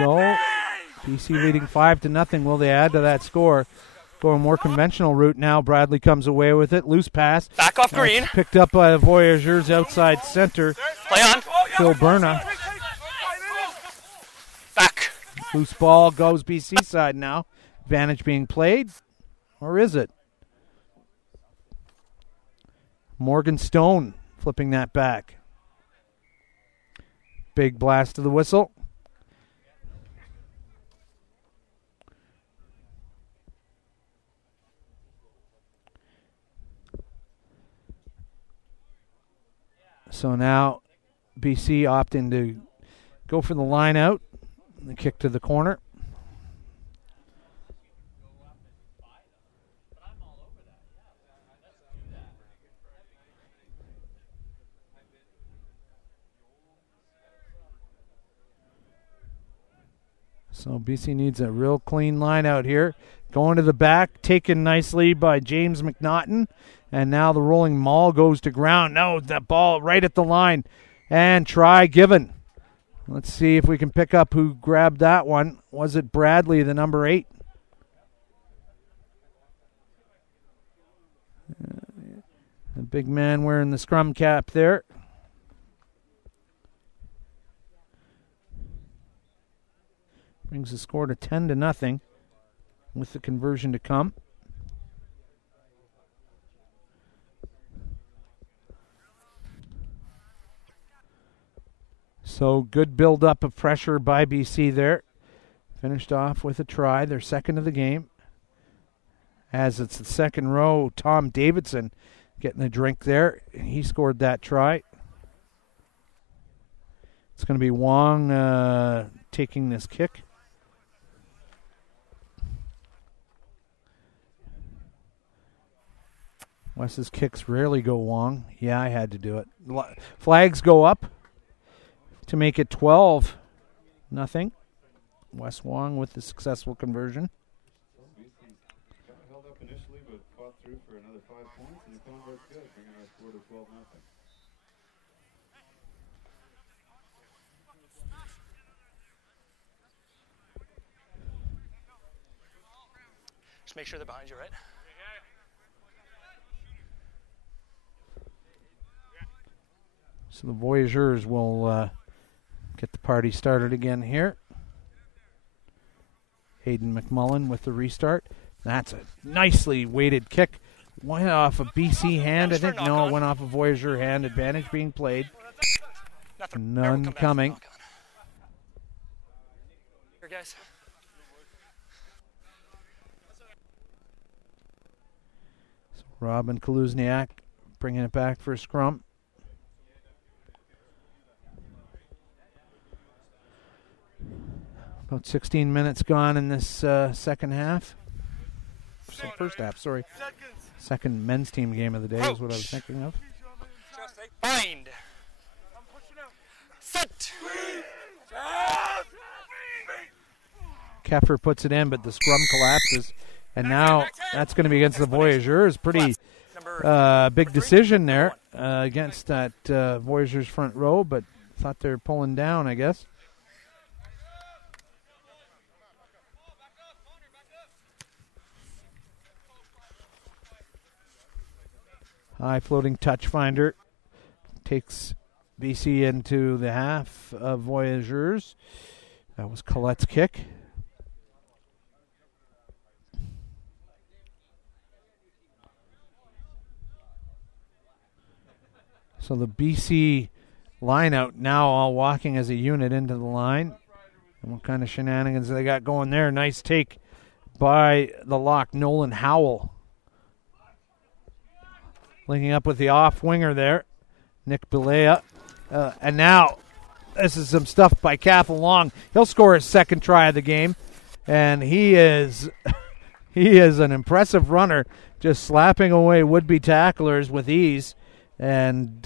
So, BC leading 5-0. Will they add to that score? Go a more conventional route now. Bradley comes away with it. Loose pass. Back off green. Picked up by the Voyageurs outside center. Play on. Phil Berna. Back. Loose ball goes BC side now. Advantage being played. Or is it? Morgan Stone flipping that back. Big blast of the whistle. So now BC opting to go for the line out. The kick to the corner. So BC needs a real clean line out here. Going to the back, taken nicely by James McNaughton. And now the rolling maul goes to ground. No, that ball right at the line. And try given. Let's see if we can pick up who grabbed that one. Was it Bradley, the number 8? The big man wearing the scrum cap there. Brings the score to 10-0 with the conversion to come. So good build-up of pressure by BC there. Finished off with a try, their second of the game. As it's the second row, Tom Davidson getting a drink there. He scored that try. It's going to be Wong taking this kick. Wes's kicks rarely go Wong. Yeah, I had to do it. Flags go up to make it 12-0. Wes Wong with the successful conversion. Held up initially, but fought through for another 5 points, and the convert's good, bringing our score to 12-0. Just make sure they're behind you, right? So the Voyageurs will get the party started again here. Hayden McMullen with the restart. That's a nicely weighted kick. Went off a BC hand, I think. No, it went off a Voyageur hand. Advantage being played. None coming. Here, guys. So Robin Kaluzniak bringing it back for a scrum. About 16 minutes gone in this second half. First half, sorry. Second men's team game of the day is what I was thinking of. Bind. Set. Keffer puts it in, but the scrum collapses. And now that's going to be against the Voyageurs. Pretty big decision there against that Voyageurs front row, but thought they were pulling down, I guess. High floating touch finder takes BC into the half of Voyageurs. That was Colette's kick. So the BC line out now all walking as a unit into the line. And what kind of shenanigans they got going there. Nice take by the lock, Nolan Howell. Linking up with the off-winger there, Nick Belea. And now, this is some stuff by Cathal Long. He'll score his second try of the game. And he is an impressive runner, just slapping away would-be tacklers with ease. And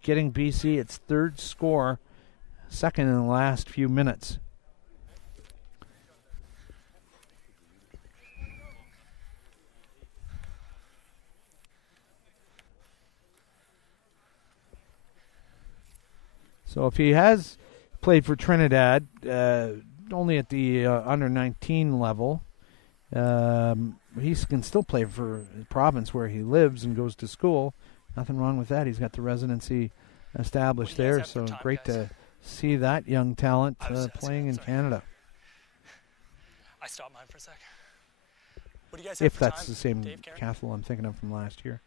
getting BC its third score, second in the last few minutes. So if he has played for Trinidad, only at the under 19 level. He can still play for the province where he lives and goes to school. Nothing wrong with that. He's got the residency established there, so great to see that young talent playing in Canada. I stopped mine for a sec. What do you guys have If for that's time? the same Dave, Karen? Cathal I'm thinking of from last year.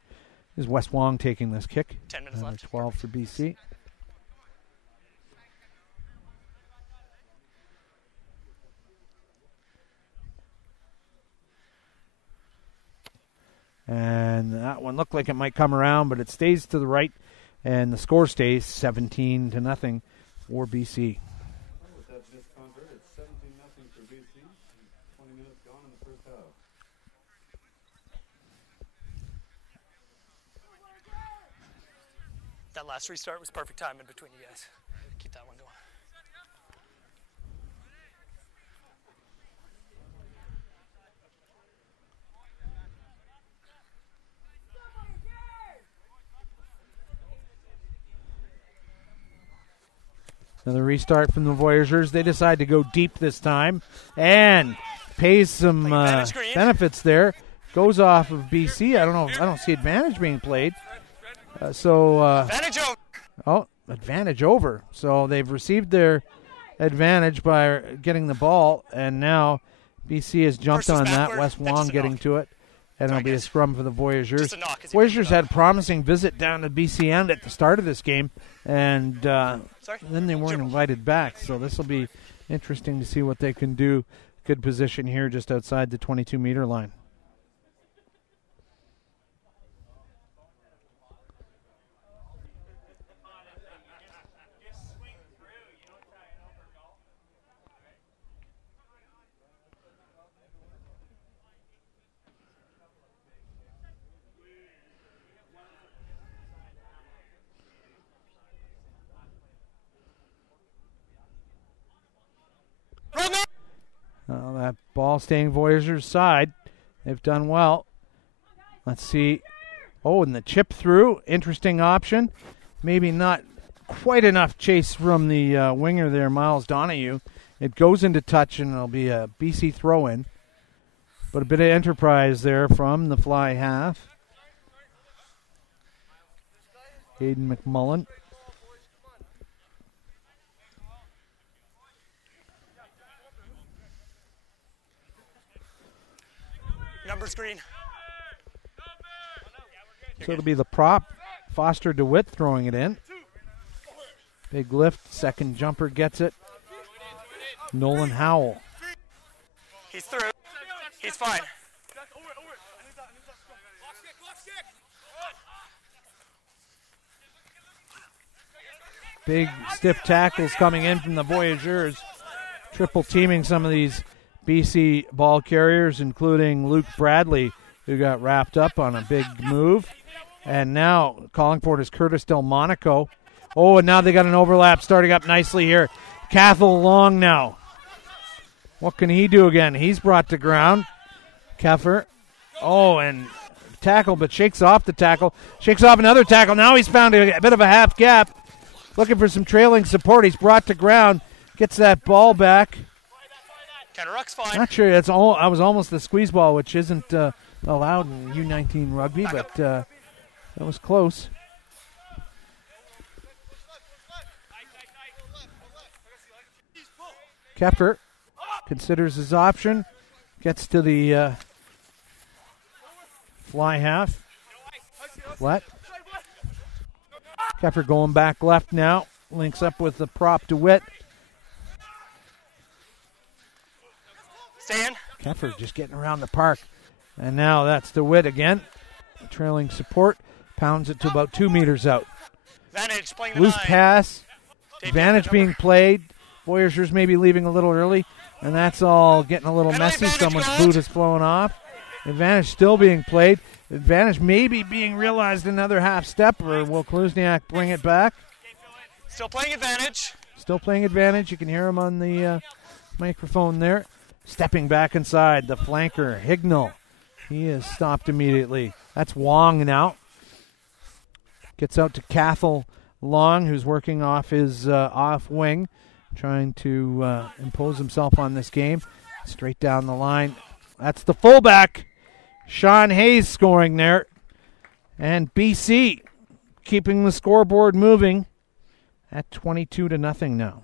Is Wes Wong taking this kick? 10 minutes left. 12 for BC. And that one looked like it might come around, but it stays to the right, and the score stays 17-0 for BC. With that missed convert, it's 17-0 for BC. 20 minutes gone in the first half. That last restart was perfect time in between you guys. Keep that one going. Another restart from the Voyageurs. They decide to go deep this time and pays some benefits there. Goes off of BC. I don't know. I don't see advantage being played. Advantage over. Oh, advantage over. So they've received their advantage by getting the ball, and now BC has jumped Versus on that. backward. Wes That's Wong just a getting knock. to it, and it'll be a guys. scrum for the Voyageurs. Just a knock. Voyageurs had a promising visit down to BC end at the start of this game, and then they weren't invited back. So this will be interesting to see what they can do. Good position here just outside the 22-meter line. That ball staying Voyageurs' side. They've done well. Let's see. Oh, and the chip through. Interesting option. Maybe not quite enough chase from the winger there, Miles Donahue. It goes into touch, and it'll be a BC throw-in. But a bit of enterprise there from the fly half. Hayden McMullen. Numbers green. So it'll be the prop, Foster DeWitt, throwing it in. Big lift, second jumper gets it. Nolan Howell. He's through. He's fine. Big stiff tackles coming in from the Voyageurs. Triple teaming some of these BC ball carriers, including Luke Bradley, who got wrapped up on a big move. And now calling for it is Curtis Delmonico. Oh, and now they got an overlap starting up nicely here. Cathal Long now. What can he do again? He's brought to ground. Keffer. Oh, and tackle, but shakes off the tackle. Shakes off another tackle. Now he's found a bit of a half gap. Looking for some trailing support. He's brought to ground. Gets that ball back. Ruck's fine. Not sure. That's all. I was almost the squeeze ball, which isn't allowed in U19 rugby, but that was close. Keffer considers his option. Gets to the fly half. Flat. Keffer going back left now. Links up with the prop DeWitt. Stand. Keffer just getting around the park. And now that's DeWitt again. Trailing support. Pounds it to about 2 meters out. Vantage playing the Loose 9. pass. Dave, Advantage number. being played. Voyageurs maybe leaving a little early. And that's all getting a little Penalty messy. advantage Someone's called. boot is flowing off. Advantage still being played. Advantage maybe being realized another half step, or will Kluzniak bring it back? Still playing advantage. Still playing advantage. You can hear him on the microphone there. Stepping back inside, the flanker, Hignall. He is stopped immediately. That's Wong now. Gets out to Cathal Long, who's working off his off wing. trying to impose himself on this game. Straight down the line. That's the fullback. Sean Hayes scoring there. And BC keeping the scoreboard moving at 22-0 now.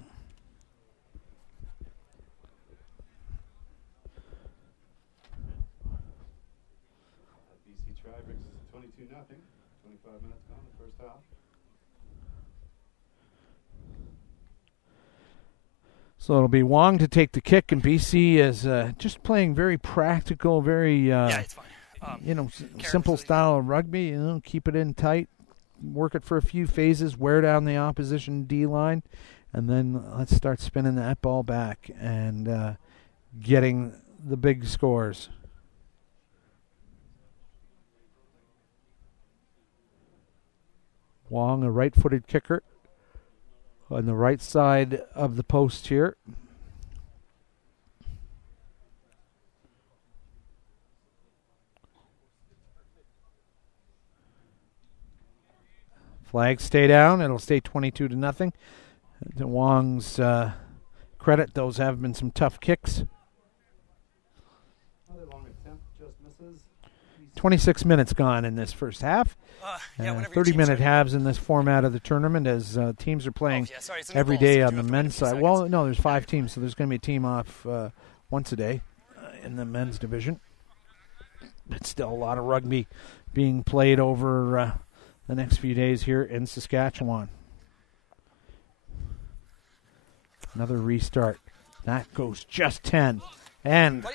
BC Tribreaks is 22-0. 25 minutes gone in the first half. So it'll be Wong to take the kick, and BC is just playing very practical, very Yeah, it's fine. simple style of rugby. Keep it in tight, work it for a few phases, wear down the opposition D line, and then let's start spinning that ball back and getting the big scores. Wong, a right-footed kicker, on the right side of the post here. Flags stay down. It'll stay 22-0. To Wong's credit, those have been some tough kicks. Another long attempt, just misses. 26 minutes gone in this first half. 30-minute halves in this format of the tournament as teams are playing every day on the men's side. Well, no, there's 5 teams, so there's going to be a team off once a day in the men's division. But still a lot of rugby being played over the next few days here in Saskatchewan. Another restart. That goes just 10. And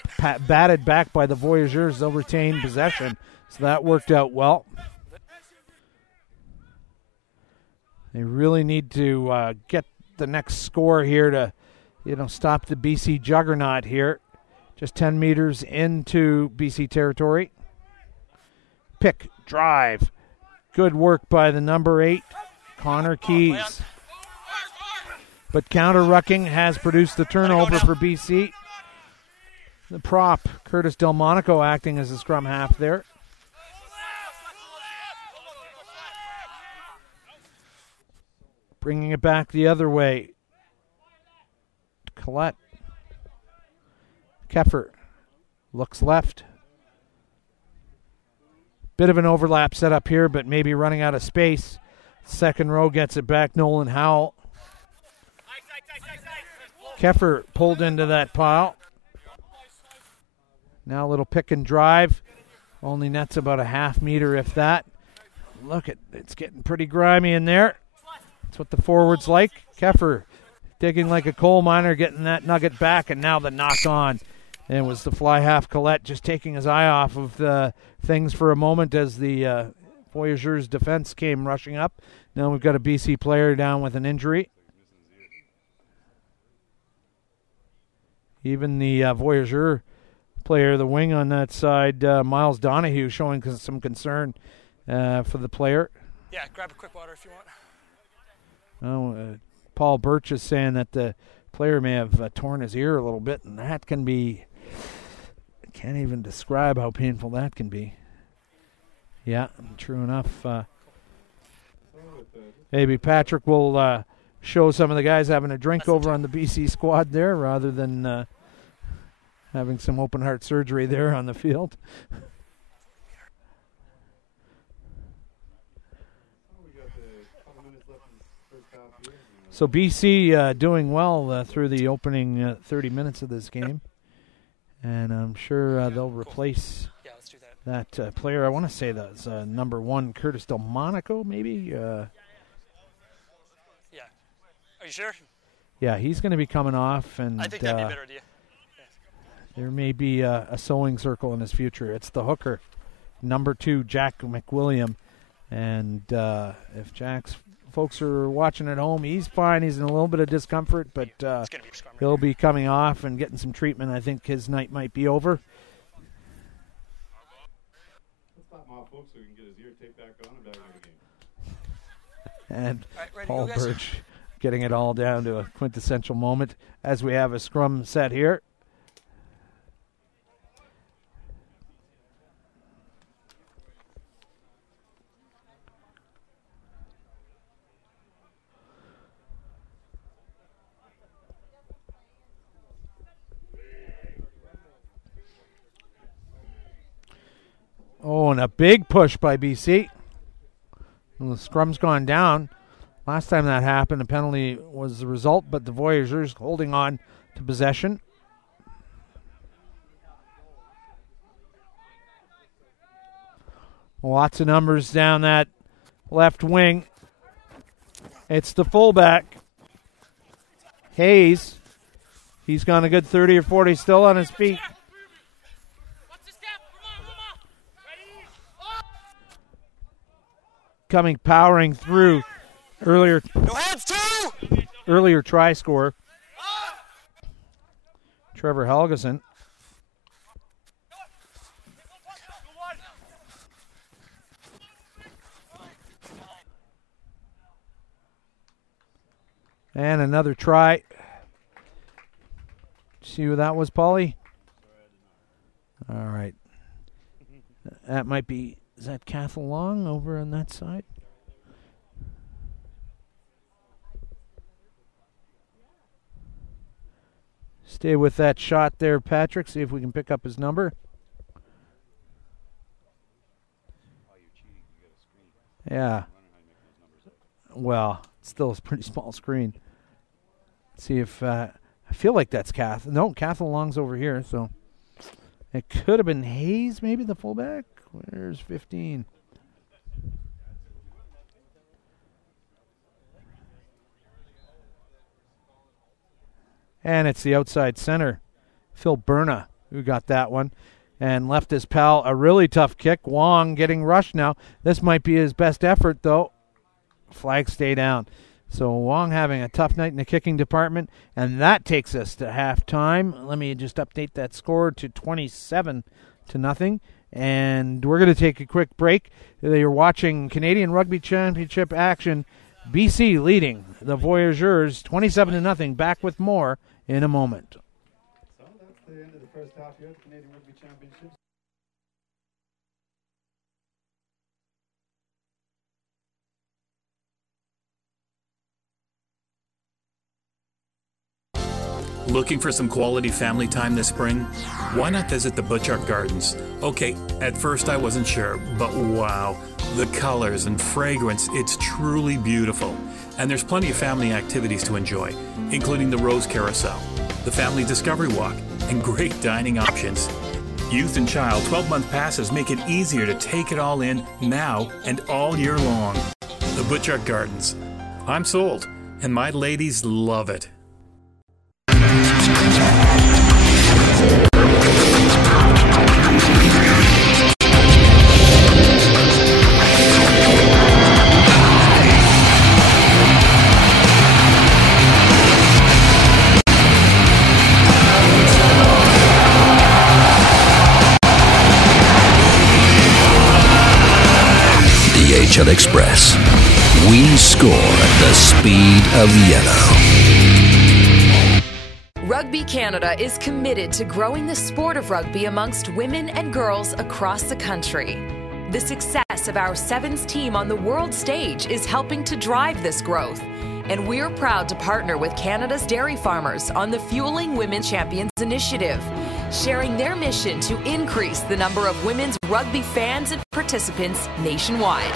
batted back by the Voyageurs. They'll retain possession. So that worked out well. They really need to get the next score here to, stop the BC juggernaut here. Just 10 meters into BC territory. Pick, drive. Good work by the number 8, Connor Keys. But counter-rucking has produced the turnover for BC. The prop, Curtis Delmonico, acting as a scrum half there. Bringing it back the other way. Collette. Keffer looks left. Bit of an overlap set up here, but maybe running out of space. Second row gets it back, Nolan Howell. Keffer pulled into that pile. Now a little pick and drive. Only nets about a half meter, if that. Look, it's getting pretty grimy in there. That's what the forwards like. Keffer digging like a coal miner, getting that nugget back, and now the knock on. And it was the fly half Collette just taking his eye off of the things for a moment as the Voyageurs defense came rushing up. Now we've got a BC player down with an injury. Even the Voyageur player, the wing on that side, Miles Donahue, showing some concern for the player. Yeah, grab a quick water if you want. Paul Birch is saying that the player may have torn his ear a little bit, and that can be, I can't even describe how painful that can be. Yeah, true enough. Maybe Patrick will show some of the guys having a drink over on the BC squad there rather than having some open heart surgery there on the field. So BC doing well through the opening 30 minutes of this game. And I'm sure they'll replace that player. I want to say that's number 1, Curtis Delmonico, maybe? Yeah. Are you sure? Yeah, he's going to be coming off. And I think that'd be a better idea. There may be a sewing circle in his future. It's the hooker, number 2, Jack McWilliam. And if Jack's folks are watching at home, he's fine. He's in a little bit of discomfort, but he'll be coming off and getting some treatment. I think his night might be over. Let's stop him off, folks, so we can get his ear taped back on and back into the game. And right, Paul Birch getting it all down to a quintessential moment as we have a scrum set here. Oh, and a big push by BC. And the scrum's gone down. Last time that happened, a penalty was the result, but the Voyageurs holding on to possession. Lots of numbers down that left wing. It's the fullback, Hayes. He's gone a good 30 or 40, still on his feet. Coming, powering through. Earlier try scorer. Trevor Helgeson. And another try. See who that was, Paulie? All right. That might be, is that Cathal Long over on that side? Stay with that shot there, Patrick. See if we can pick up his number. Yeah. Well, it's still a pretty small screen. See if I feel like that's Cath. No, Cathal Long's over here, so it could have been Hayes, maybe the fullback. Where's 15? And it's the outside center, Phil Berna, who got that one and left his pal a really tough kick. Wong getting rushed now. This might be his best effort, though. Flags stay down. So Wong having a tough night in the kicking department, and that takes us to halftime. Let me just update that score to 27-0, and we're going to take a quick break. You're watching Canadian Rugby Championship action. BC leading the Voyageurs 27-0. Back with more in a moment. So that's the end of the first half here at the Canadian Rugby Championships. Looking for some quality family time this spring? Why not visit the Butchart Gardens? Okay, at first I wasn't sure, but wow, the colors and fragrance, it's truly beautiful. And there's plenty of family activities to enjoy, including the Rose Carousel, the Family Discovery Walk, and great dining options. Youth and Child 12-month passes make it easier to take it all in now and all year long. The Butchart Gardens. I'm sold, and my ladies love it. DHL Express. We score at the speed of yellow. Rugby Canada is committed to growing the sport of rugby amongst women and girls across the country. The success of our Sevens team on the world stage is helping to drive this growth, and we're proud to partner with Canada's dairy farmers on the Fueling Women Champions initiative, sharing their mission to increase the number of women's rugby fans and participants nationwide.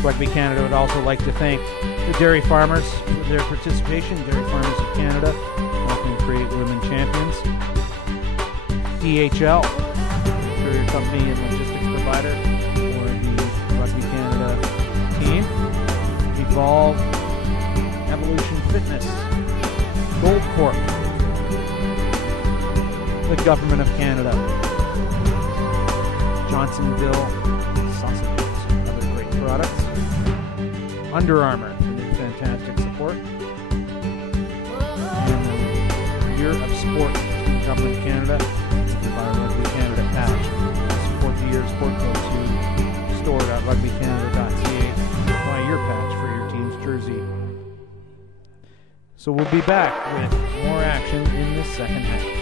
Rugby Canada would also like to thank the dairy farmers for their participation. Dairy Farmers of Canada helping create women champions. DHL, courier company and logistics provider for the Rugby Canada team. Evolve Evolution Fitness. Gold Corp. The Government of Canada. Johnsonville Sausages and other great products. Under Armour for their fantastic support. And the Year of Sport from Government of Canada by Rugby Canada patch. Support the Year of Sport. Go to store.rugbycanada.ca. Buy your patch for your team's jersey. So we'll be back with more action in the second half.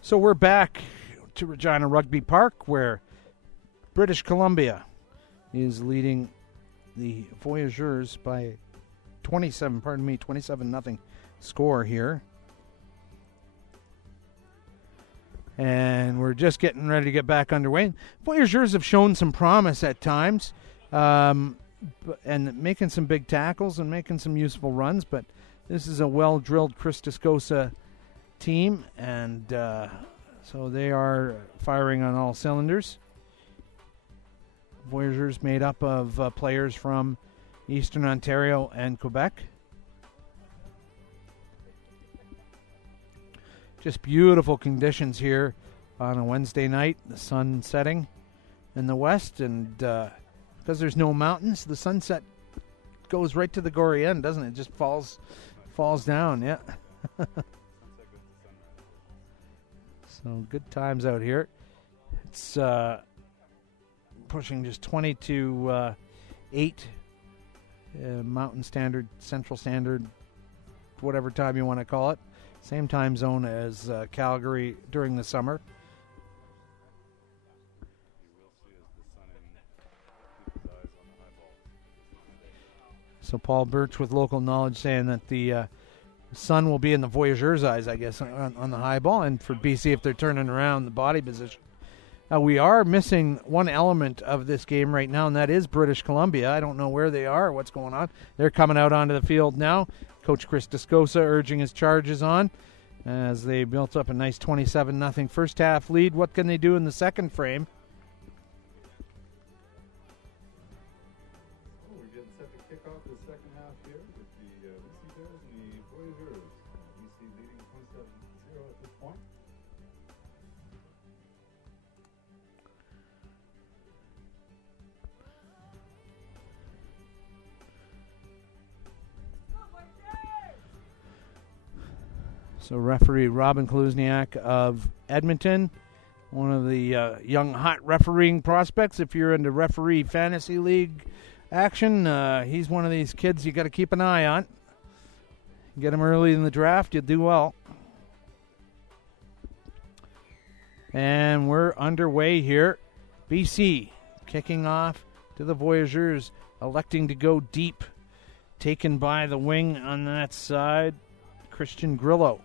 So we're back to Regina Rugby Park, where British Columbia is leading the Voyageurs by 27-0 score here. And we're just getting ready to get back underway. Voyageurs have shown some promise at times, and making some big tackles and making some useful runs, but this is a well-drilled Christascosa team, and so they are firing on all cylinders. Voyageurs made up of players from Eastern Ontario and Quebec. Just beautiful conditions here on a Wednesday night. The sun setting in the west, and because there's no mountains, the sunset goes right to the gory end, doesn't it? It just falls down, yeah. So good times out here. It's pushing just 20 to 8 Mountain Standard, Central Standard, whatever time you want to call it. Same time zone as Calgary during the summer. So Paul Birch with local knowledge saying that the sun will be in the Voyageurs' eyes, I guess, on the high ball. And for BC, if they're turning around the body position. We are missing one element of this game right now, and that is British Columbia. I don't know where they are or what's going on. They're coming out onto the field now. Coach Chris Descosa urging his charges on as they built up a nice 27-0 first half lead. What can they do in the second frame? We're getting set to kick off the second half here with the BC Bears and the Voyageurs. BC leading 27-0 at this point. So referee Robin Kluzniak of Edmonton, one of the young hot refereeing prospects. If you're into referee fantasy league action, he's one of these kids you got to keep an eye on. Get him early in the draft, you'll do well. And we're underway here. BC kicking off to the Voyageurs, electing to go deep. Taken by the wing on that side, Christian Grillo.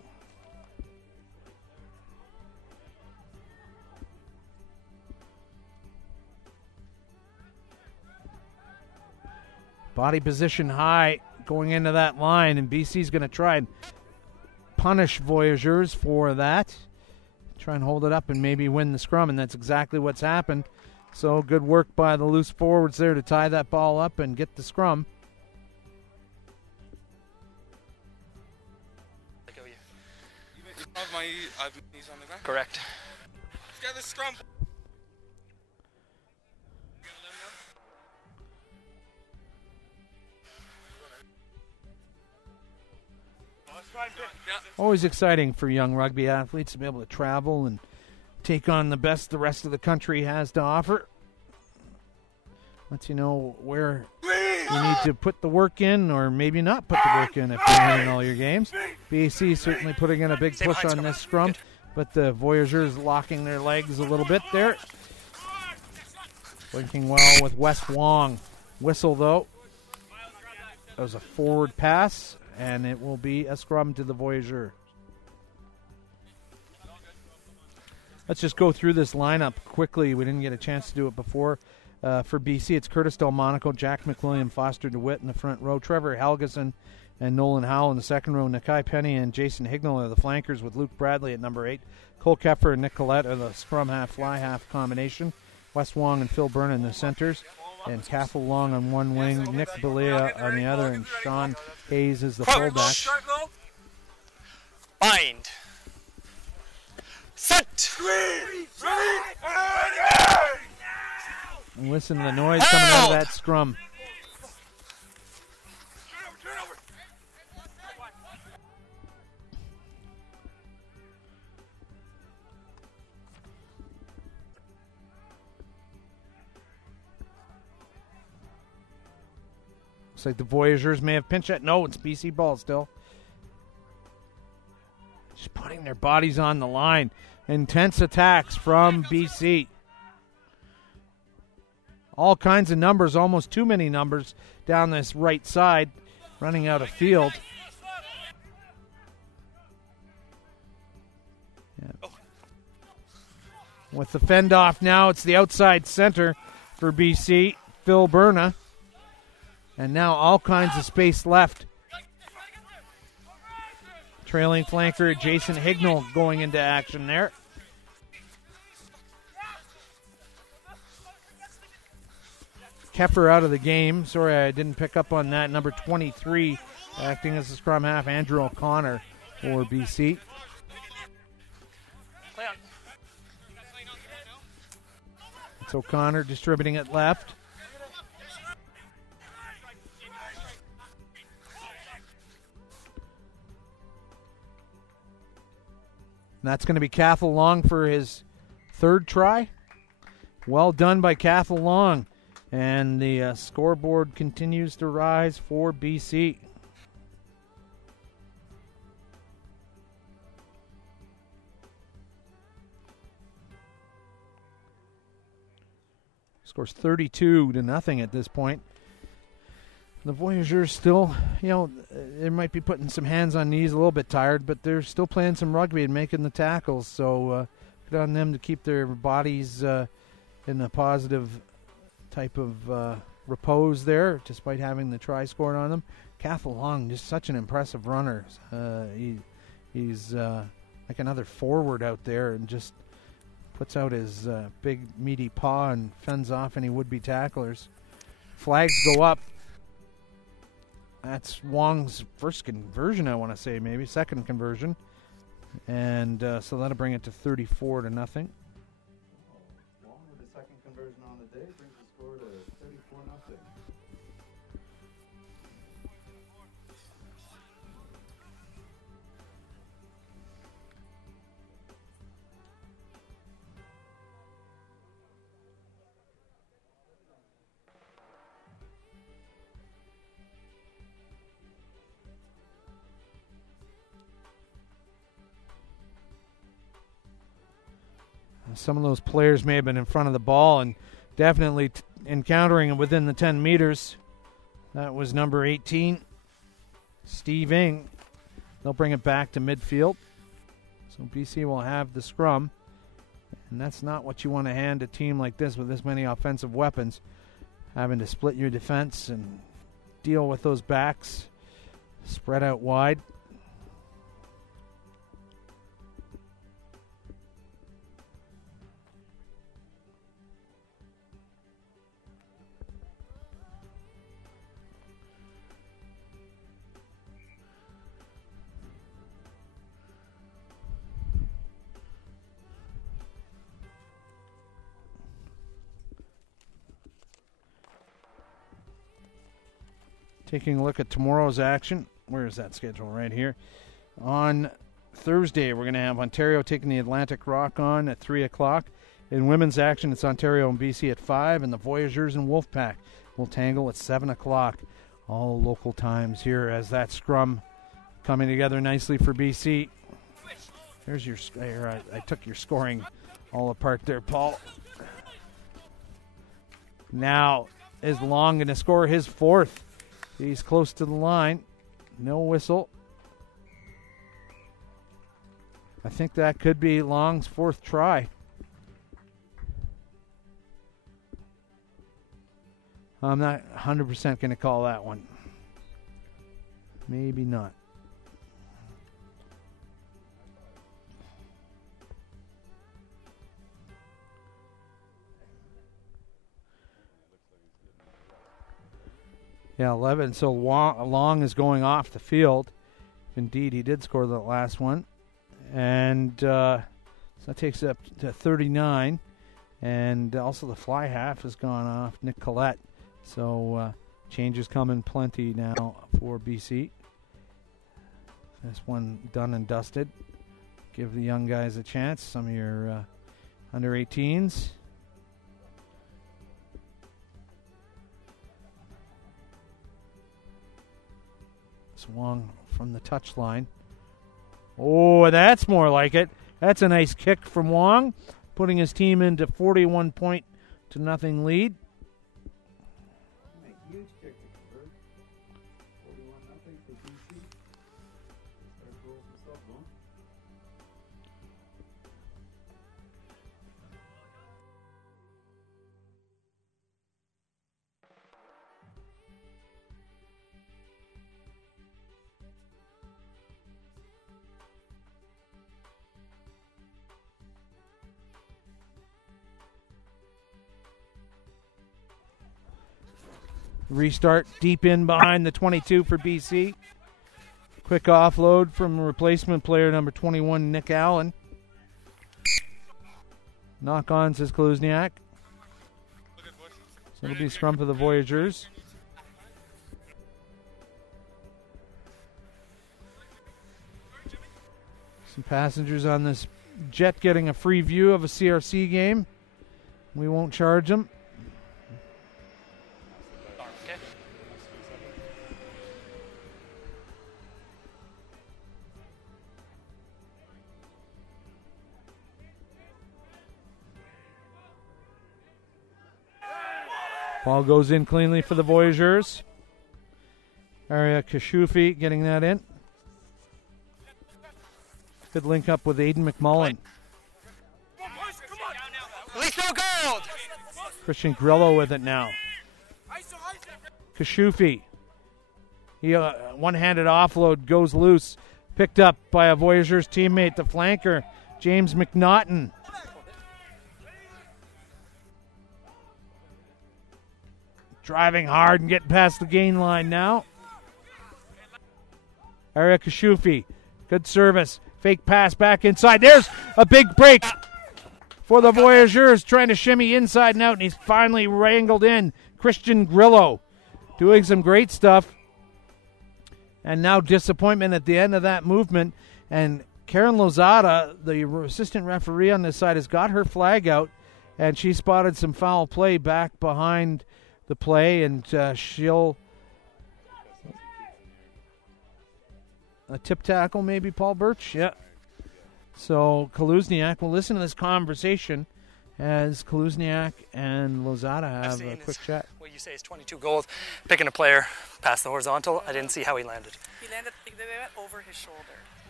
Body position high going into that line, and BC's going to try and punish Voyageurs for that. Try and hold it up and maybe win the scrum, and that's exactly what's happened. So good work by the loose forwards there to tie that ball up and get the scrum. Correct. Let's get this scrum. Always exciting for young rugby athletes to be able to travel and take on the best the rest of the country has to offer. Lets you know where you need to put the work in or maybe not put the work in if you're winning all your games. BC certainly putting in a big push on this scrum, but the Voyageurs locking their legs a little bit there. Working well with Wes Wong. Whistle, though. That was a forward pass, and it will be a scrum to the Voyageurs. Let's just go through this lineup quickly. We didn't get a chance to do it before. For BC, it's Curtis Delmonico, Jack McWilliam, Foster DeWitt in the front row, Trevor Helgeson and Nolan Howell in the second row, Nakai Penny and Jason Hignall are the flankers with Luke Bradley at number 8. Cole Keffer and Nick Collette are the scrum half, fly half combination. Wes Wong and Phil Byrne in the centers. And Cathal Long on one wing, Nick Balea on the other, and Sean Hayes is the fullback. Bind. Set. And listen to the noise coming out of that scrum. Looks like the Voyageurs may have pinched it. No, it's BC ball still. Just putting their bodies on the line. Intense attacks from BC. All kinds of numbers, almost too many numbers down this right side, running out of field. Yeah. With the fend off now, it's the outside center for BC, Phil Byrne. And now all kinds of space left. Trailing flanker Jason Hignall going into action there. Keffer out of the game. Sorry, I didn't pick up on that. Number 23 acting as the scrum half, Andrew O'Connor for BC. It's O'Connor distributing it left. And that's going to be Cathal Long for his third try. Well done by Cathal Long. And the scoreboard continues to rise for BC. Scores 32-0 at this point. The Voyageurs still, they might be putting some hands on knees, a little bit tired, but they're still playing some rugby and making the tackles. So good on them to keep their bodies in a positive type of repose there, despite having the try scored on them. Cathal Long, just such an impressive runner. He's like another forward out there and just puts out his big meaty paw and fends off any would-be tacklers. Flags go up. That's Wong's first conversion, I want to say, maybe second conversion, and so that'll bring it to 34-0. Long with the second conversion on the day brings the score to 34-0. Some of those players may have been in front of the ball and definitely encountering it within the 10 meters. That was number 18, Steve Ing. They'll bring it back to midfield. So BC will have the scrum. And that's not what you want to hand a team like this with this many offensive weapons. Having to split your defense and deal with those backs spread out wide. Taking a look at tomorrow's action. Where is that schedule? Right here. On Thursday, we're going to have Ontario taking the Atlantic Rock on at 3 o'clock. In women's action, it's Ontario and BC at 5, and the Voyageurs and Wolfpack will tangle at 7 o'clock. All local times here as that scrum coming together nicely for BC. There's your... I took your scoring all apart there, Paul. Now is Long going to score his fourth. He's close to the line. No whistle. I think that could be Long's fourth try. I'm not 100% going to call that one. Maybe not. Yeah, 11. So Long is going off the field. Indeed, he did score the last one. And so that takes it up to 39. And also the fly half has gone off, Nick Collette. So changes coming plenty now for BC. This one done and dusted. Give the young guys a chance. Some of your under 18s. Swung from the touchline. Oh, that's more like it. That's a nice kick from Wong, putting his team into 41-0 lead. A huge kick to convert. 41-0 for BC. Start goals for Southbound. Restart deep in behind the 22 for BC. Quick offload from replacement player number 21, Nick Allen. Knock on, says Kluzniak. So it'll be scrum for the Voyageurs. Some passengers on this jet getting a free view of a CRC game. We won't charge them. Ball goes in cleanly for the Voyageurs. Arya Kashufi getting that in. Good link up with Aiden McMullen. Release no gold! Christian Grillo with it now. Kashufi. He one-handed offload goes loose. Picked up by a Voyageurs teammate, the flanker, James McNaughton. Driving hard and getting past the gain line now. Arya Kashufi. Good service. Fake pass back inside. There's a big break for the Voyageurs, trying to shimmy inside and out, and he's finally wrangled in. Christian Grillo doing some great stuff. And now disappointment at the end of that movement. And Karen Lozada, the assistant referee on this side, has got her flag out, and she spotted some foul play back behind the play, and she'll... A tip tackle maybe, Paul Birch? Yeah. So Kaluzniak will listen to this conversation as Kaluzniak and Lozada have a quick chat. What you say is 22 gold. Picking a player past the horizontal. I didn't see how he landed. He landed over his shoulder.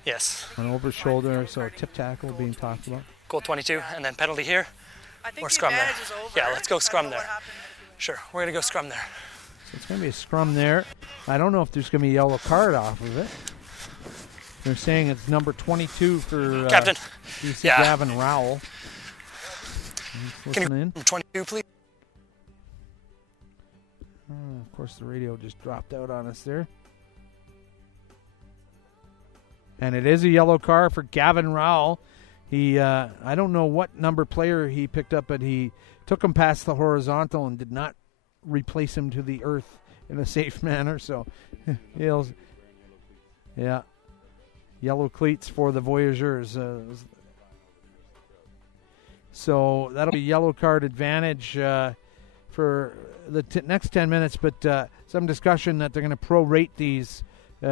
Yes. An over shoulder, so tip tackle being talked about. Goal 22, and then penalty here. I think or the scrum there. advantage is over. Yeah, let's go scrum there. Happened. Sure, we're going to go scrum there. So it's going to be a scrum there. I don't know if there's going to be a yellow card off of it. They're saying it's number 22 for Captain. BC Yeah. Gavin Rowell. Listen in. 22, please. Of course, the radio just dropped out on us there. And it is a yellow card for Gavin Rowell. He, I don't know what number player he picked up, but he took him past the horizontal and did not replace him to the earth in a safe manner. So, yeah. Yellow cleats for the Voyageurs. So that'll be yellow card advantage for the next 10 minutes. But some discussion that they're going to prorate these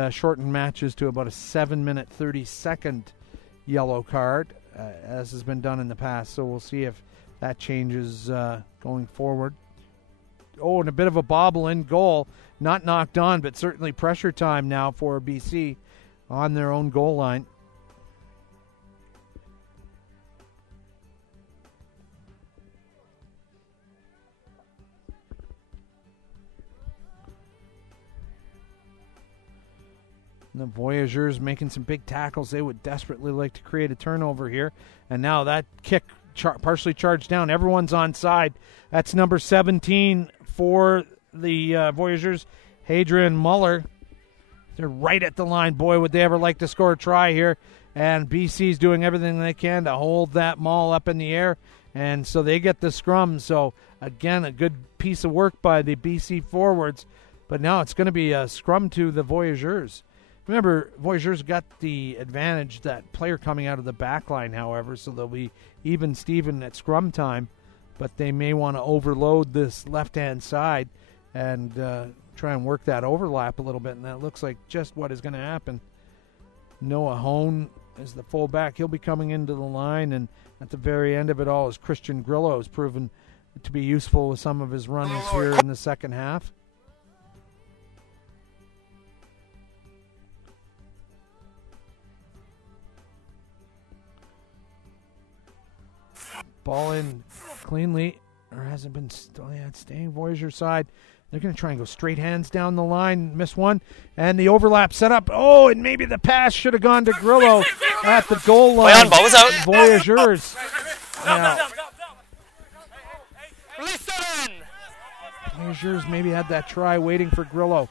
shortened matches to about a 7-minute, 30-second yellow card, as has been done in the past. So we'll see if that changes going forward. Oh, and a bit of a bobble in goal. Not knocked on, but certainly pressure time now for BC on their own goal line. And the Voyageurs making some big tackles. They would desperately like to create a turnover here. And now that kick partially charged down. Everyone's on side. That's number 17 for the Voyageurs, Hadrian Muller. They're right at the line. Boy, would they ever like to score a try here. And BC's doing everything they can to hold that maul up in the air. And so they get the scrum. So, again, a good piece of work by the BC forwards. But now it's going to be a scrum to the Voyageurs. Remember, Voyageurs got the advantage, that player coming out of the back line, however, so they'll be even Steven at scrum time. But they may want to overload this left-hand side and try and work that overlap a little bit, and that looks like just what is going to happen. Noah Hone is the fullback. He'll be coming into the line, and at the very end of it all is Christian Grillo, has proven to be useful with some of his runs here in the second half. Ball in cleanly, or hasn't been staying Voyageur side. They're going to try and go straight hands down the line. Miss one. And the overlap set up. Oh, and maybe the pass should have gone to Grillo at the goal line. Ball was out. Voyageurs. Now, Release seven. Voyageurs maybe had that try waiting for Grillo.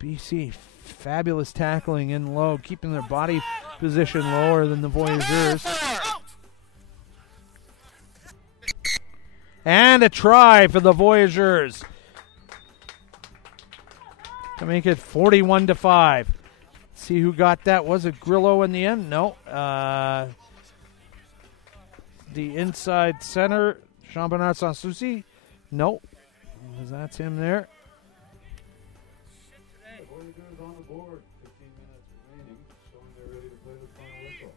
BC, fabulous tackling in low, keeping their body position lower than the Voyageurs. And a try for the Voyageurs to make it 41-5. See who got that. Was it Grillo in the end? No. The inside center, Jean-Bernard Sanssouci? No. That's him there. The Voyageurs on the board. 15 minutes remaining, showing they're ready to play the final whistle.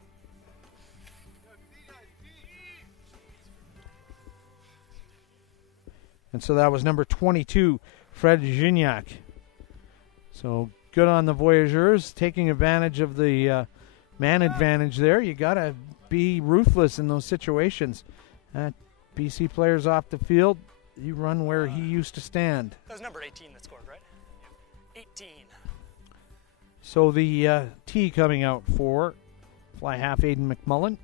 And so that was number 22, Fred Gignac. So good on the Voyageurs, taking advantage of the man advantage there. You got to be ruthless in those situations. BC players off the field, you run where he used to stand. That was number 18 that scored, right? 18. So the tee coming out for fly half Aiden McMullen.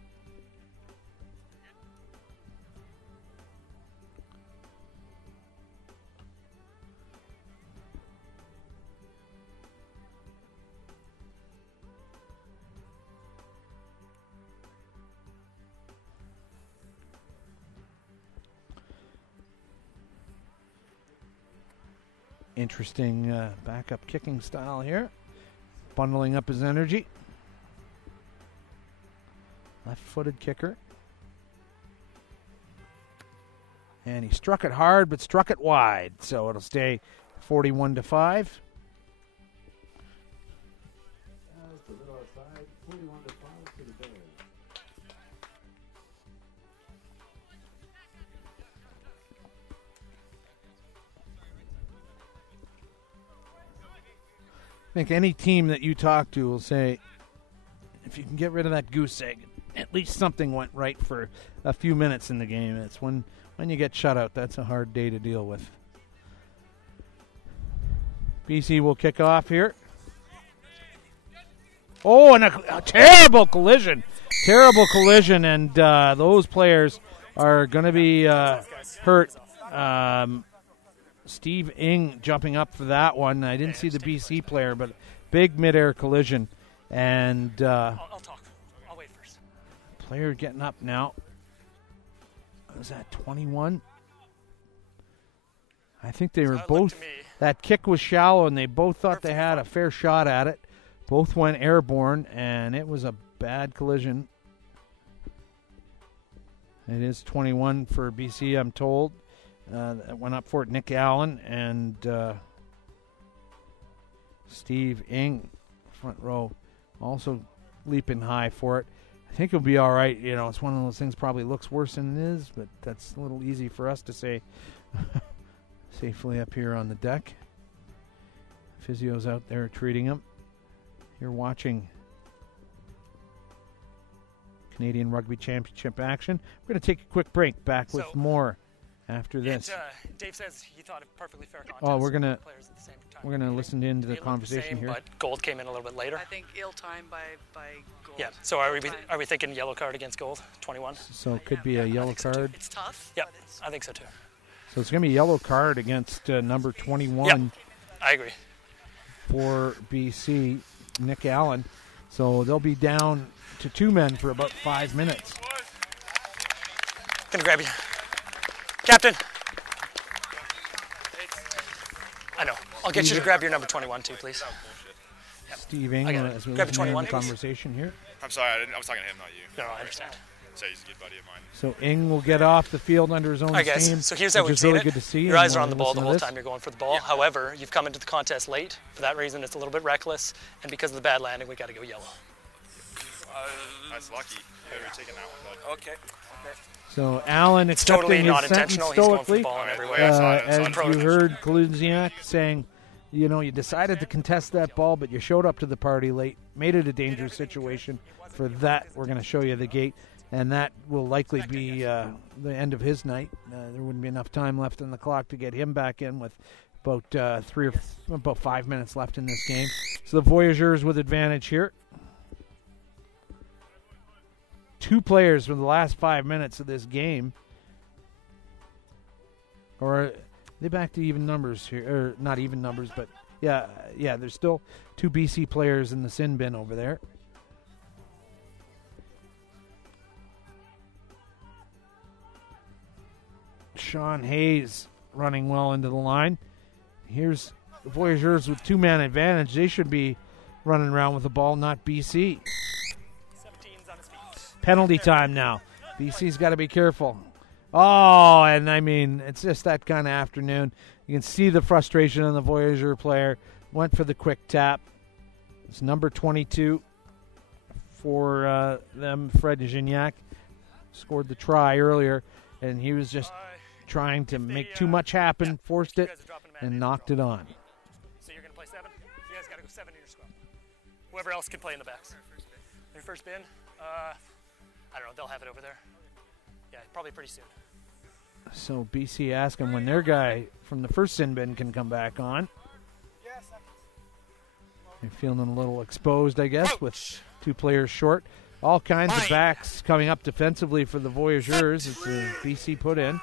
Interesting backup kicking style here. Bundling up his energy. Left-footed kicker. And he struck it hard, but struck it wide. So it'll stay 41-5. That's a little outside. 41-5 to the Bears. I think any team that you talk to will say, if you can get rid of that goose egg, at least something went right for a few minutes in the game. It's when you get shut out, that's a hard day to deal with. BC will kick off here. Oh, and a terrible collision. Terrible collision, and those players are going to be hurt. Steve Ing jumping up for that one. I didn't see the BC player, but big midair collision. And I'll talk. I'll wait first. Player getting up now. Was that 21? I think they were both. That kick was shallow, and they both thought they had a fair shot at it. Both went airborne, and it was a bad collision. It is 21 for BC, I'm told. That went up for it, Nick Allen and Steve Ing, front row, also leaping high for it. I think it'll be all right. You know, it's one of those things probably looks worse than it is, but that's a little easy for us to say safely up here on the deck. Physio's out there treating him. You're watching Canadian Rugby Championship action. We're going to take a quick break. Back with more after this. Dave says he thought it perfectly fair contest. Oh, we're gonna listen into the It looked conversation the same, here. But Gold came in a little bit later. I think ill-timed by Gold. Yeah. So are we thinking yellow card against Gold? 21. So it could be a yellow card. It's tough. Yeah, I think so too. So it's going to be a yellow card against number 21. Yep, I agree. For BC, Nick Allen. So they'll be down to two men for about 5 minutes. Gonna grab you. Captain. I know. I'll get you to grab your number 21 too, please. Yep. Steve Ing, as we grab listen in 21, the conversation here. I'm sorry, I was talking to him, not you. No, I understand. So he's a good buddy of mine. So Ing will get off the field under his own All right, guys. steam. So here's how which we've is seen really it. good to see. Your eyes are on the ball listen the to whole this. time you're going for the ball. However, you've come into the contest late. For that reason, it's a little bit reckless. And because of the bad landing, we got to go yellow. That's lucky. Yeah, we're taking that one, bud. Okay. So Allen It's accepting totally his not sentence intentional. He's going for the stoically. ball in every way. As you heard Kaluziak saying, you know, you decided to contest that ball, but you showed up to the party late, made it a dangerous situation. For that, we're going to show you the gate, and that will likely be the end of his night. There wouldn't be enough time left on the clock to get him back in with about 5 minutes left in this game. So the Voyageurs with advantage here. Two players from the last 5 minutes of this game. Or are they back to even numbers here? Or not even numbers, but yeah, there's still two BC players in the sin bin over there. Sean Hayes running well into the line. Here's the Voyageurs with two-man advantage. They should be running around with the ball, not BC. Penalty time now. BC's got to be careful. Oh, and I mean, it's just that kind of afternoon. You can see the frustration on the Voyageur player. Went for the quick tap. It's number 22 for them, Fred Gignac. Scored the try earlier, and he was just trying to make too much happen, forced it, and knocked it on. So you're going to play 7? 7 in your scrum. Whoever else can play in the backs. Your first bin? I don't know. They'll have it over there. Yeah, probably pretty soon. So BC asking when their guy from the first sin bin can come back on. They're feeling a little exposed, I guess, with 2 players short. All kinds of backs coming up defensively for the Voyageurs. It's a BC put in.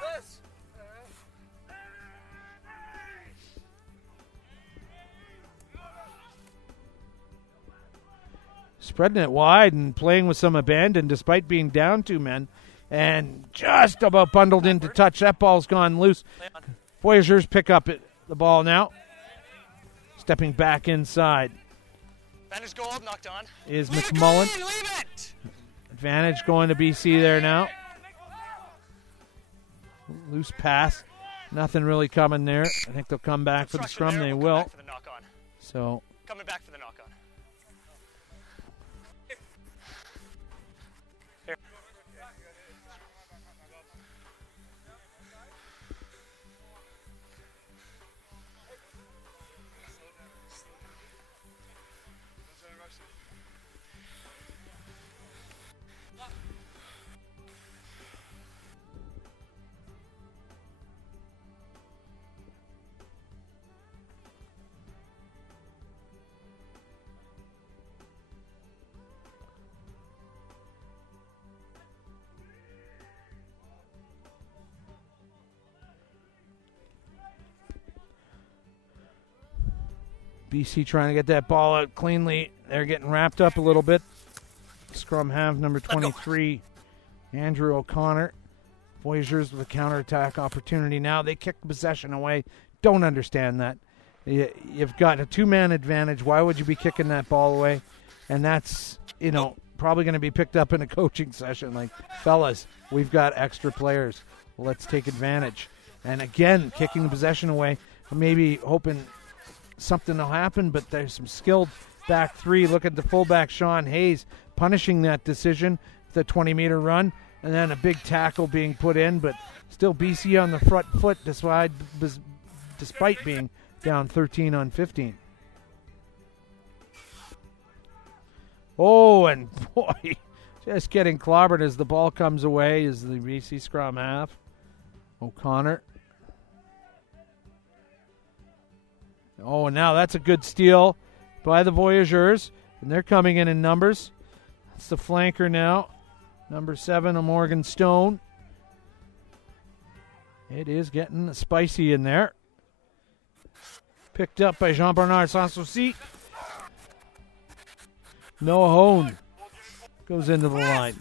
Spreading it wide and playing with some abandon despite being down 2 men. And just about bundled into touch. That ball's gone loose. Voyageurs pick up the ball now. Stepping back inside. Advantage goal up, knocked on. Is McMullen. Advantage going to BC there now. Loose pass. Nothing really coming there. I think they'll come back for the scrum. They will. So coming back for the knock on. Here. BC trying to get that ball out cleanly. They're getting wrapped up a little bit. Scrum half number 23, Andrew O'Connor. Voyageurs with a counterattack opportunity now. They kick possession away. Don't understand that. You've got a 2-man advantage. Why would you be kicking that ball away? And that's, probably going to be picked up in a coaching session. Like, fellas, we've got extra players. Let's take advantage. And again, kicking the possession away. Maybe hoping something will happen, but there's some skilled back 3. Look at the fullback, Sean Hayes, punishing that decision, the 20-meter run, and then a big tackle being put in, but still BC on the front foot despite being down 13 on 15. Oh, and boy, just getting clobbered as the ball comes away is the BC scrum half. O'Connor. Oh, and now that's a good steal by the Voyageurs, and they're coming in numbers. That's the flanker now, number 7, a Morgan Stone. It is getting spicy in there. Picked up by Jean-Bernard Sanssouci. Noah Hone goes into the line.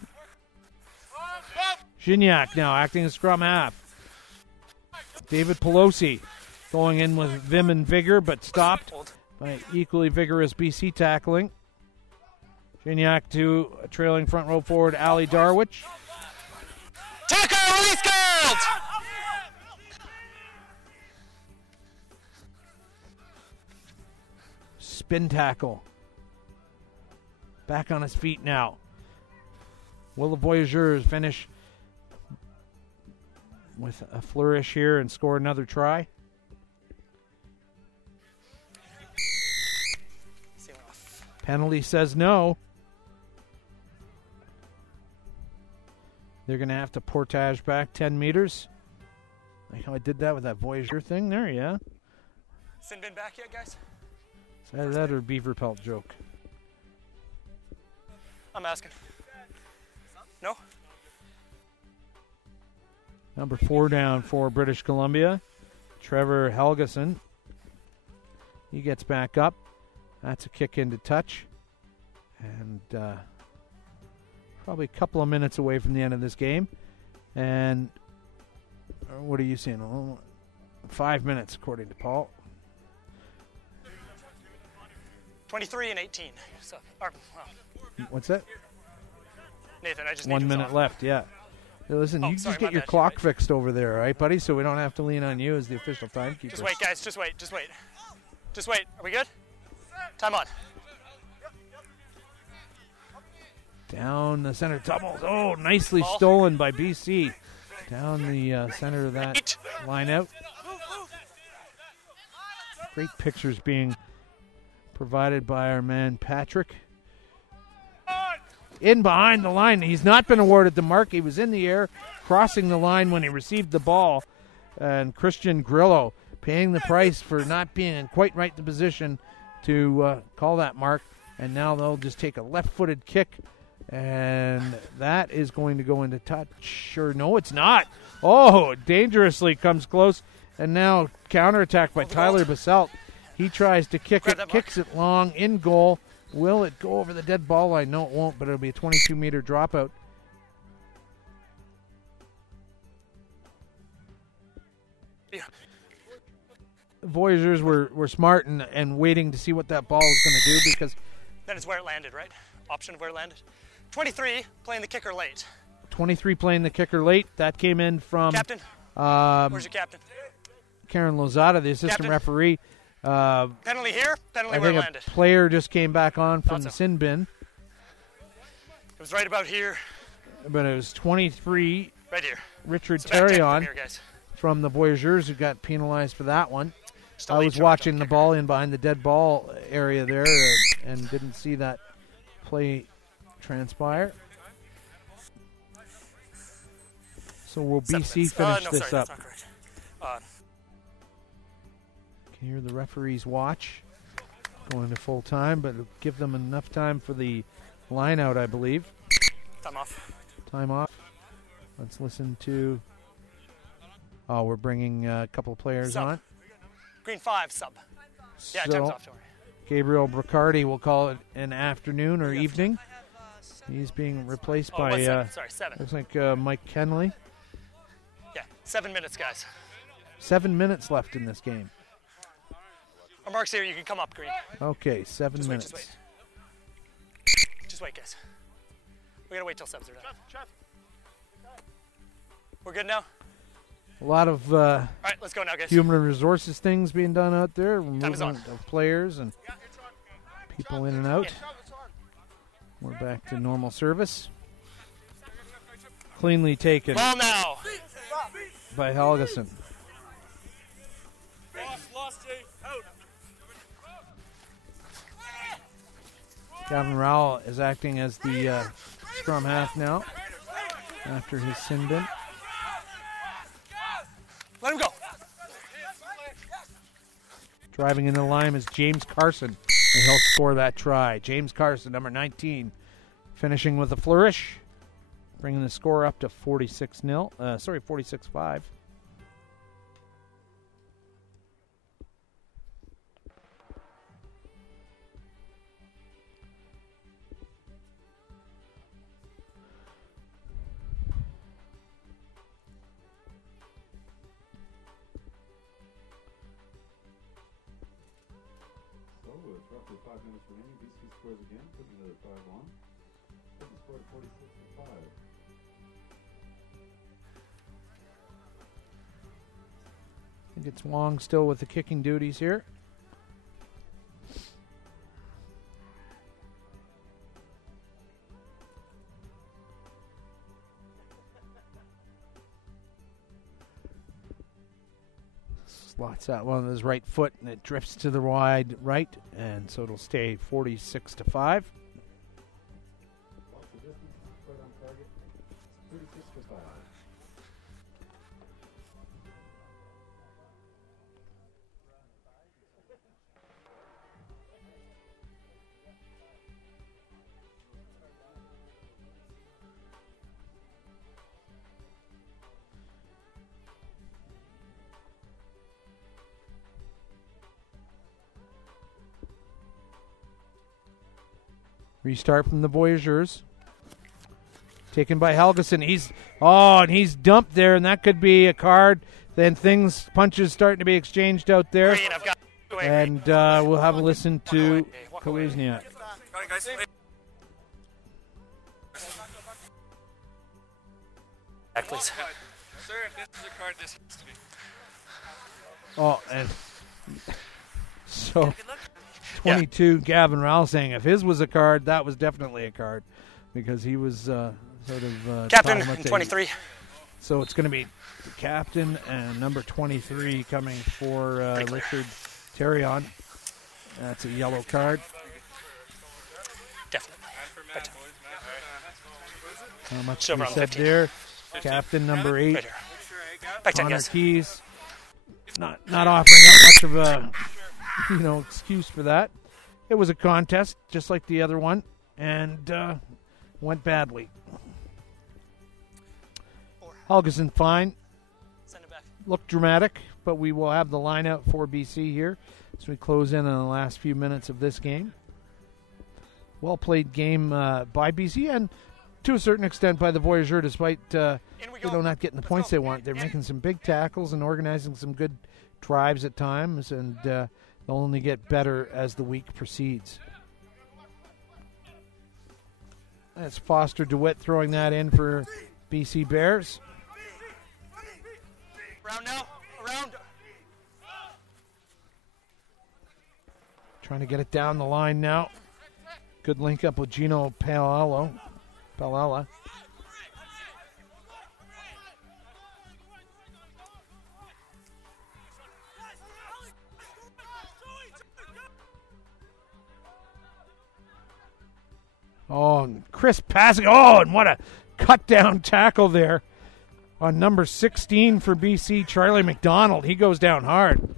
Gignac now acting as scrum half. David Pelosi going in with vim and vigor, but stopped by equally vigorous BC tackling. Gignac to a trailing front row forward, Ali Darwich. Tackle, release gold! Spin tackle. Back on his feet now. Will the Voyageurs finish with a flourish here and score another try? Penalty says no. They're going to have to portage back 10 meters. Like how I did that with that Voyageur thing there, yeah. Sin bin back yet, guys? Is that or beaver pelt joke? I'm asking. No? Number 4 down for British Columbia. Trevor Helgeson. He gets back up. That's a kick into touch. And probably a couple of minutes away from the end of this game. And what are you seeing? 5 minutes, according to Paul. 23 and 18. So, What's that? Nathan, I just 1 minute left, yeah. Hey, listen, you just get your clock fixed over there, all right, buddy? So we don't have to lean on you as the official timekeeper. Just wait, guys. Just wait. Just wait. Are we good? Time on. Down the center. Tumbles. Oh, nicely stolen by BC. Down the center of that line out. Great pictures being provided by our man Patrick. In behind the line. He's not been awarded the mark. He was in the air, crossing the line when he received the ball. And Christian Grillo paying the price for not being in quite right the position to call that mark. And now they'll just take a left-footed kick. And that is going to go into touch. Or no, it's not. Oh, dangerously comes close. And now counterattack by Tyler Basalt. He tries to kick it, kicks it long, in goal. Will it go over the dead ball line? No, it won't, but it'll be a 22-meter dropout. Yeah. Voyageurs were smart and waiting to see what that ball was going to do because... That is where it landed, right? Option of where it landed. 23 playing the kicker late. 23 playing the kicker late. That came in from... Captain? Where's your captain? Karen Lozada, the assistant referee. Penalty here, penalty where it landed. I think a player just came back on from the sin bin. It was right about here. But it was 23. Right here. Richard Terrion from the Voyageurs who got penalized for that one. I was watching the ball in behind the dead ball area there and didn't see that play transpire. So will BC finish this up? That's not correct. Can hear the referees watch going to full time, but it'll give them enough time for the line out, I believe. Time off. Time off. Let's listen to... Oh, we're bringing a couple of players on. Green 5 sub. Yeah, so, time's off, don't worry. Gabriel Bricardi will call it an afternoon or evening. He's being replaced by... seven. Looks like Mike Kenley. Yeah, 7 minutes, guys. 7 minutes left in this game. Our mark's here. You can come up, Green. Okay, 7 minutes. Just wait. Just wait, guys. We gotta wait till subs are done. We're good now? A lot of all right, let's go now, guys. Human resources things being done out there. Movement of players and people in and out. We're back to normal service. Cleanly taken. Ball now. By Helgeson. Gavin Rowell is acting as the scrum half now after his sin bin. Let him go. Driving in the line is James Carson, and he'll score that try. James Carson, number 19, finishing with a flourish, bringing the score up to 46-5. With roughly 5 minutes remaining, BC scores again, putting the 5-1. Put the score at 46-5. I think it's Wong still with the kicking duties here. Slots out one of his right foot, and it drifts to the wide right, and so it'll stay 46-5. Restart from the Voyageurs. Taken by Helgeson. And he's dumped there, and that could be a card. Then punches starting to be exchanged out there. And we'll have a listen to Kaluzniak. Back, please. Sir, if this is a card, this has to be. Oh, and so 22, Gavin Rowell saying if his was a card, that was definitely a card because he was sort of captain 23. So it's going to be the captain and number 23 coming for Richard Terrion. That's a yellow card. Definitely. Back to How much Silver we on said 15. there? Captain number 8, right here. Back 10, Connor guys. Keys. Not offering up much of a excuse for that. It was a contest, just like the other one, and went badly. Helgeson fine. Send it back. Looked dramatic, but we will have the line out for BC here as we close in on the last few minutes of this game. Well played game by BC and to a certain extent by the Voyageurs, despite not getting the points they want. They're making some big tackles and organizing some good drives at times, and they'll only get better as the week proceeds. That's Foster DeWitt throwing that in for BC Bears. Around now. Around. Trying to get it down the line now. Good link up with Gino Palella. Oh, and Chris passing. Oh, and what a cut down tackle there on number 16 for BC, Charlie McDonald. He goes down hard.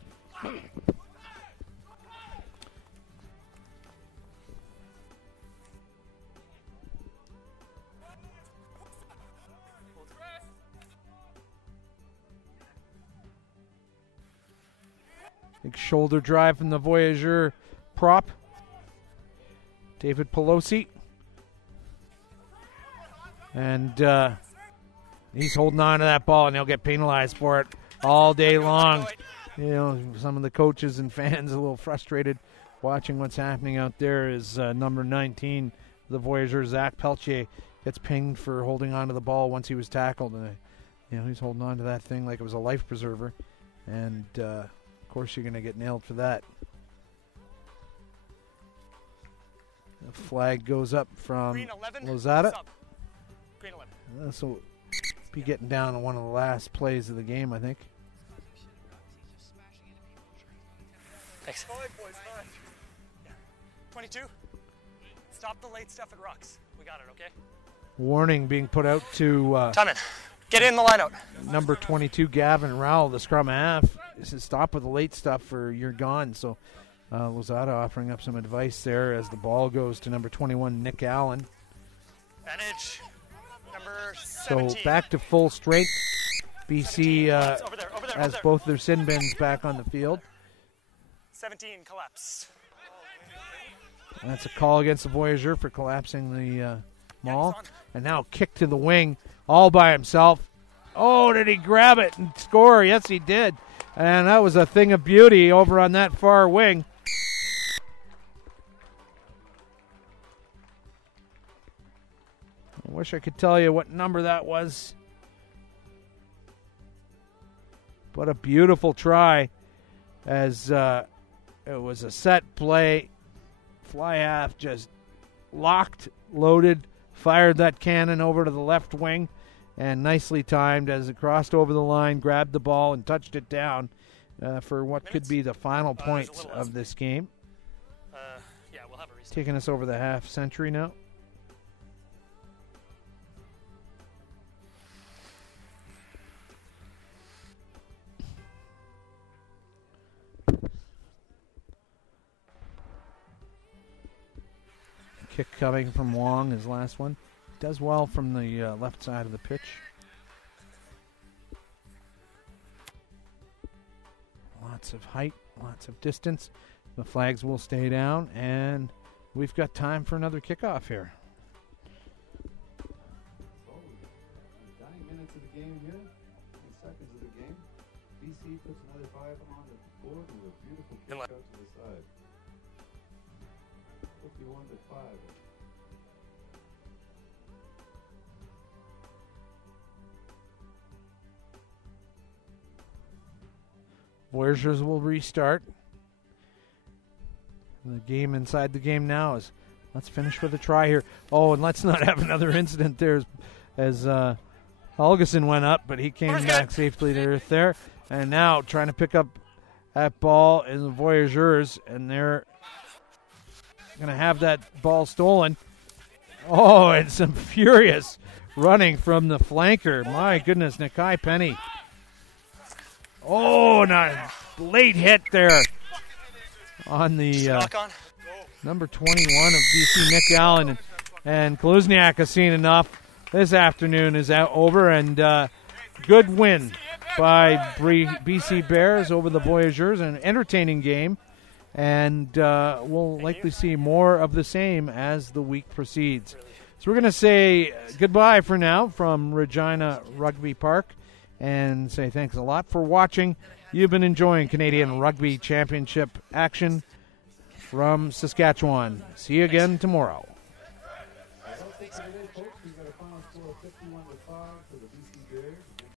Big shoulder drive from the Voyageur prop. David Pelosi. And he's holding on to that ball, and he'll get penalized for it all day long. Some of the coaches and fans a little frustrated watching what's happening out there as number 19, the Voyageur, Zach Peltier, gets pinged for holding on to the ball once he was tackled. And he's holding on to that thing like it was a life preserver. And of course you're going to get nailed for that. The flag goes up from Lozada. Green 11. This will be getting down to one of the last plays of the game, I think. Thanks. 22. Stop the late stuff at Rocks. We got it, okay? Warning being put out to Time in. Get in the line out. number 22, Gavin Rowell, the scrum half. This is stop with the late stuff or you're gone. So Lozada offering up some advice there as the ball goes to number 21, Nick Allen. Advantage. Number 17. So back to full strength. BC over there, has both their sin bins back on the field. 17 collapse. And that's a call against the Voyageur for collapsing the maul. And now kick to the wing all by himself. Oh, did he grab it and score? Yes, he did. And that was a thing of beauty over on that far wing. I wish I could tell you what number that was. But a beautiful try as it was a set play. Fly half just locked, loaded, fired that cannon over to the left wing, and nicely timed as it crossed over the line, grabbed the ball, and touched it down for what could be the final points of this game. Yeah, we'll have a restart. Taking us over the half century now. Kick coming from Wong, his last one. Does well from the left side of the pitch. Lots of height, lots of distance. The flags will stay down, and we've got time for another kickoff here. 9 minutes of the game here, 20 seconds of the game. BC puts another 5 on the board with a beautiful kick out to the side. 51-5. Voyageurs will restart. The game inside the game now is let's finish with a try here. Oh, and let's not have another incident there as Helgeson went up, but he came back safely to earth there. And now trying to pick up That ball is the Voyageurs, and they're going to have that ball stolen. Oh, and some furious running from the flanker. My goodness, Nakai Penny. Oh, nice late hit there on the number 21 of BC, Nick Allen. And Kaluzniak has seen enough. This afternoon is over, and good win by BC Bears over the Voyageurs. An entertaining game, and we'll likely see more of the same as the week proceeds. So we're going to say goodbye for now from Regina Rugby Park and say thanks a lot for watching. You've been enjoying Canadian Rugby Championship action from Saskatchewan. See you again tomorrow.